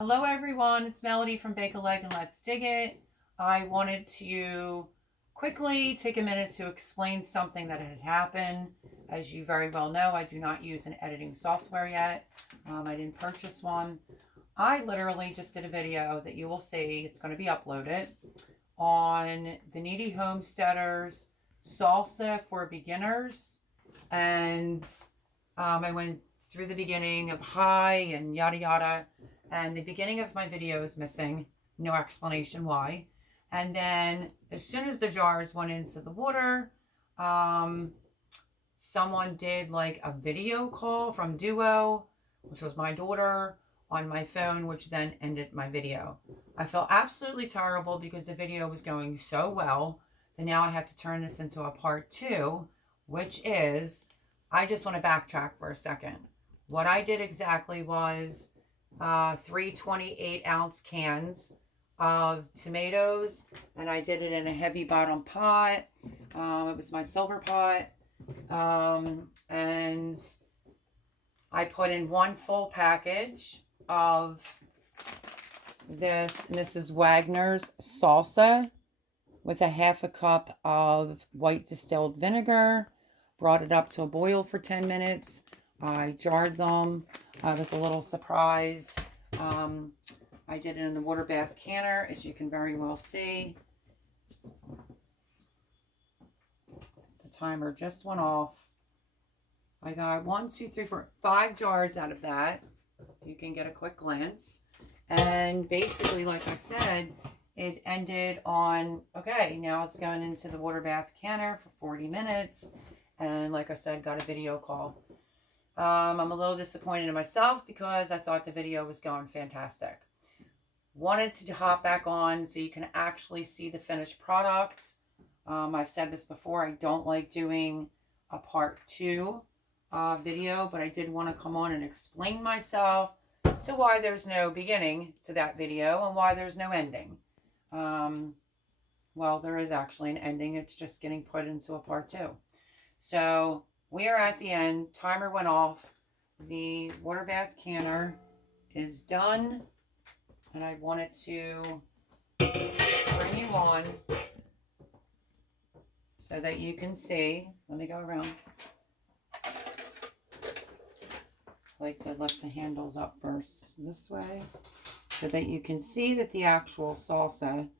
Hello everyone, it's Melody from Bake a Leg and Let's Dig It. I wanted to quickly take a minute to explain something that had happened. As you very well know, I do not use an editing software yet. I didn't purchase one. I literally just did a video that you will see, it's going to be uploaded, on the Needy Homesteaders Salsa for Beginners. And I went through the beginning of hi and yada yada. And the beginning of my video is missing. No explanation why. And then as soon as the jars went into the water, someone did like a video call from Duo, which was my daughter, on my phone, which then ended my video. I felt absolutely terrible because the video was going so well that now I have to turn this into a part 2, which is, I just want to backtrack for a second. What I did exactly was 3 28-ounce cans of tomatoes, and I did it in a heavy bottom pot. It was my silver pot, and I put in 1 full package of this Mrs. Wagner's salsa with a 1/2 cup of white distilled vinegar. Brought it up to a boil for 10 minutes. I jarred them. I was a little surprised. I did it in the water bath canner, as you can very well see. The timer just went off. I got 1, 2, 3, 4, 5 jars out of that. You can get a quick glance. And basically, like I said, it ended on, okay, now it's going into the water bath canner for 40 minutes. And like I said, got a video call. I'm a little disappointed in myself because I thought the video was going fantastic. Wanted to hop back on so you can actually see the finished product. I've said this before, I don't like doing a part 2 video, but I did want to come on and explain myself to why there's no beginning to that video and why there's no ending. Well, there is actually an ending. It's just getting put into a part 2. So we are at the end. Timer went off. The water bath canner is done. And I wanted to bring you on so that you can see. Let me go around. I like to lift the handles up first this way so that you can see that the actual salsa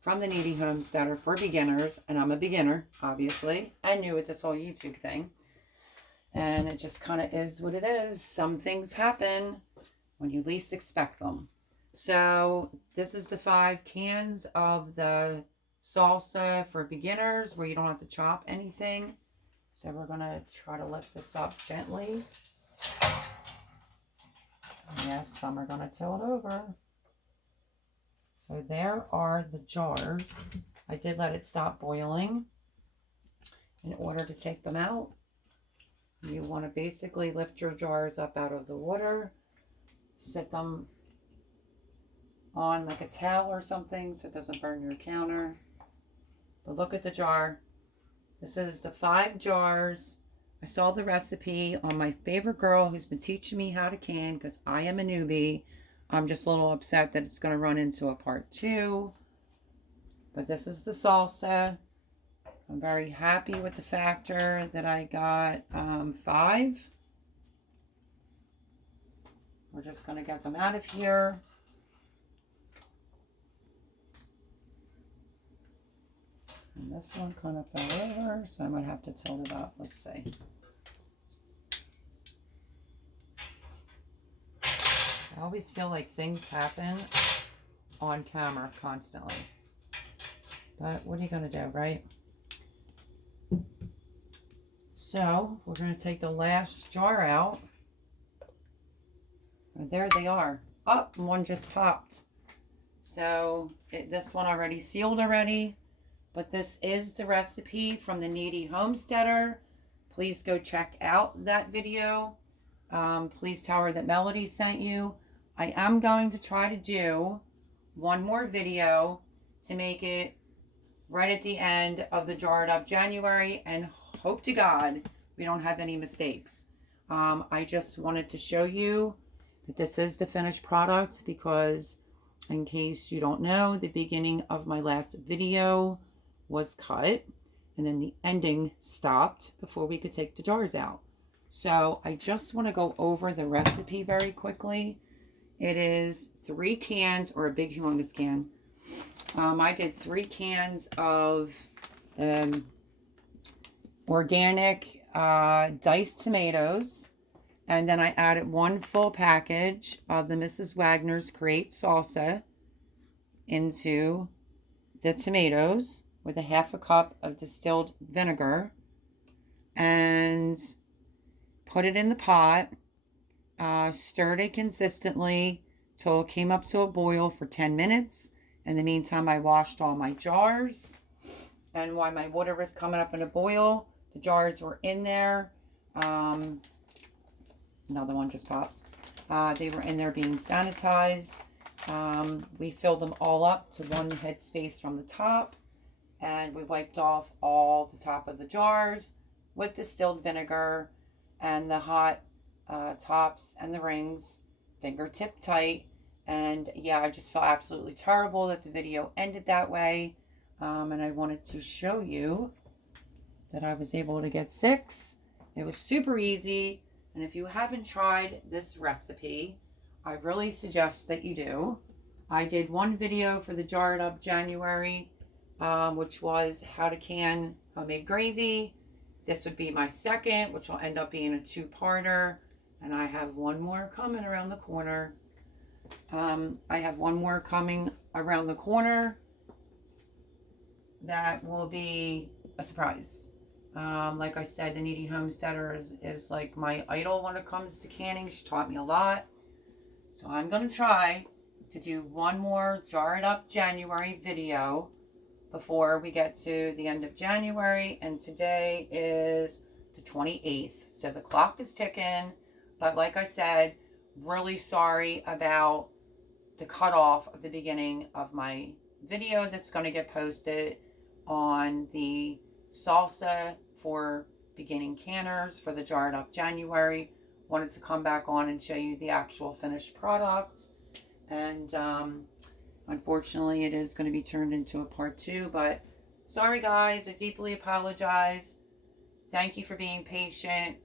from the Needy Homesteader for beginners, and I'm a beginner, obviously. I knew with this whole YouTube thing. And it just kind of is what it is. Some things happen when you least expect them. So this is the 5 cans of the salsa for beginners where you don't have to chop anything. So we're going to try to lift this up gently. Yes, some are going to tilt over. So there are the jars. I did let it stop boiling in order to take them out. You want to basically lift your jars up out of the water, sit them on like a towel or something so it doesn't burn your counter. But look at the jar. This is the 5 jars. I saw the recipe on my favorite girl who's been teaching me how to can because I am a newbie. I'm just a little upset that it's going to run into a part 2. But this is the salsa. I'm very happy with the factor that I got 5. We're just going to get them out of here. And this one kind of fell over, so I might have to tilt it up. Let's see. I always feel like things happen on camera constantly. But what are you going to do, right? So we're going to take the last jar out. And there they are. Oh, one just popped. So this one already sealed already. But this is the recipe from the Needy Homesteader. Please go check out that video. Please tell her that Melody sent you. I am going to try to do one more video to make it right at the end of the Jarred Up January, and hope to God we don't have any mistakes. I just wanted to show you that this is the finished product, because in case you don't know, the beginning of my last video was cut and then the ending stopped before we could take the jars out. So I just want to go over the recipe very quickly. It is 3 cans, or a big humongous can. I did 3 cans of organic diced tomatoes. And then I added 1 full package of the Mrs. Wagner's Great Salsa into the tomatoes with a 1/2 cup of distilled vinegar, and put it in the pot, stirred it consistently till it came up to a boil for 10 minutes. In the meantime, I washed all my jars, and while my water was coming up in a boil, the jars were in there. Another one just popped. They were in there being sanitized. We filled them all up to 1 head space from the top, and we wiped off all the top of the jars with distilled vinegar, and the hot tops and the rings fingertip tight. And yeah, I just felt absolutely terrible that the video ended that way. And I wanted to show you that I was able to get 6. It was super easy. And if you haven't tried this recipe, I really suggest that you do. I did 1 video for the Jarred Up January, which was how to can homemade gravy. This would be my second, which will end up being a 2-parter. And I have 1 more coming around the corner. I have 1 more coming around the corner that will be a surprise. Like I said, the Needy Homesteader is like my idol when it comes to canning. She taught me a lot. So I'm going to try to do 1 more Jarred Up January video before we get to the end of January. And today is the 28th. So the clock is ticking. But like I said, really sorry about the cutoff of the beginning of my video that's going to get posted on the Salsa for beginning canners for the Jarred Up January. Wanted to come back on and show you the actual finished product. And unfortunately, it is going to be turned into a part 2. But sorry guys, I deeply apologize. Thank you for being patient.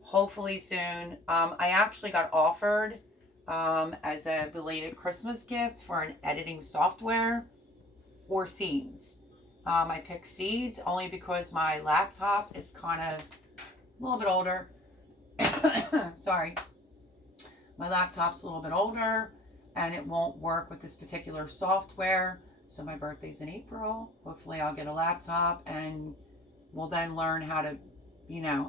Hopefully soon. I actually got offered as a belated Christmas gift for an editing software or seeds. I picked seeds only because my laptop is kind of a little bit older. Sorry. My laptop's a little bit older and it won't work with this particular software. So my birthday's in April. Hopefully I'll get a laptop and we'll then learn how to,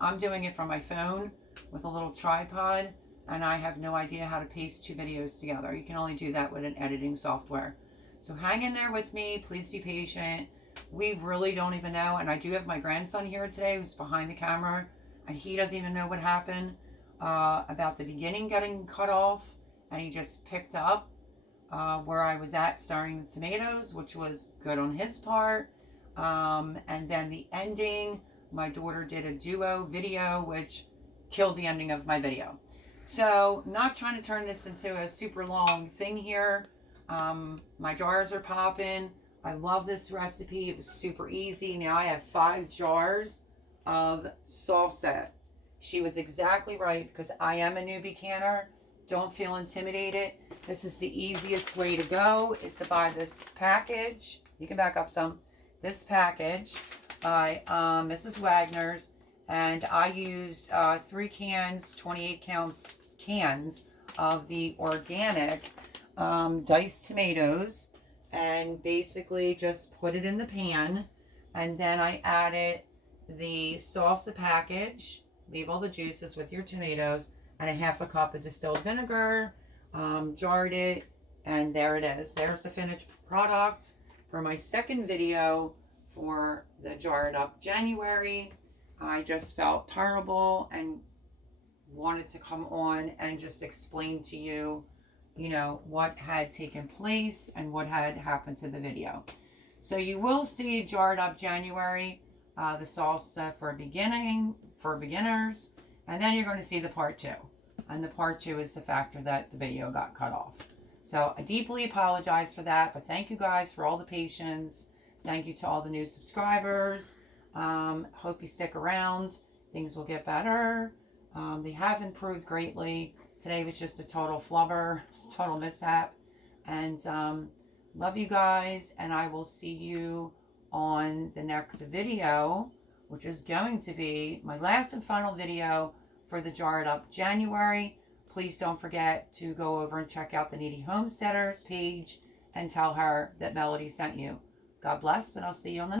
I'm doing it from my phone with a little tripod, and I have no idea how to paste 2 videos together. You can only do that with an editing software. So hang in there with me. Please be patient. We really don't even know. And I do have my grandson here today who's behind the camera, and he doesn't even know what happened about the beginning getting cut off. And he just picked up where I was at stirring the tomatoes, which was good on his part. And then the ending, my daughter did a duo video, which killed the ending of my video. So not trying to turn this into a super long thing here. My jars are popping. I love this recipe. It was super easy. Now I have 5 jars of salsa. She was exactly right, because I am a newbie canner. Don't feel intimidated. This is the easiest way to go, is to buy this package. You can back up some. This package by Mrs. Wagner's, and I used 3 cans, 28 cans of the organic diced tomatoes, and basically just put it in the pan. And then I added the salsa package, leave all the juices with your tomatoes, and a 1/2 cup of distilled vinegar, jarred it, and there it is. There's the finished product for my second video for the Jarred Up January. I just felt terrible and wanted to come on and just explain to you, what had taken place and what had happened to the video. So you will see Jarred Up January, the salsa for beginners, and then you're going to see the part 2. And the part 2 is the factor that the video got cut off. So I deeply apologize for that, but thank you guys for all the patience. Thank you to all the new subscribers. Hope you stick around. Things will get better. They have improved greatly. Today was just a total flubber, just a total mishap. And love you guys, and I will see you on the next video, which is going to be my last and final video for the Jar It Up January. Please don't forget to go over and check out the Needy Homesteaders page and tell her that Melody sent you. God bless, and I'll see you on the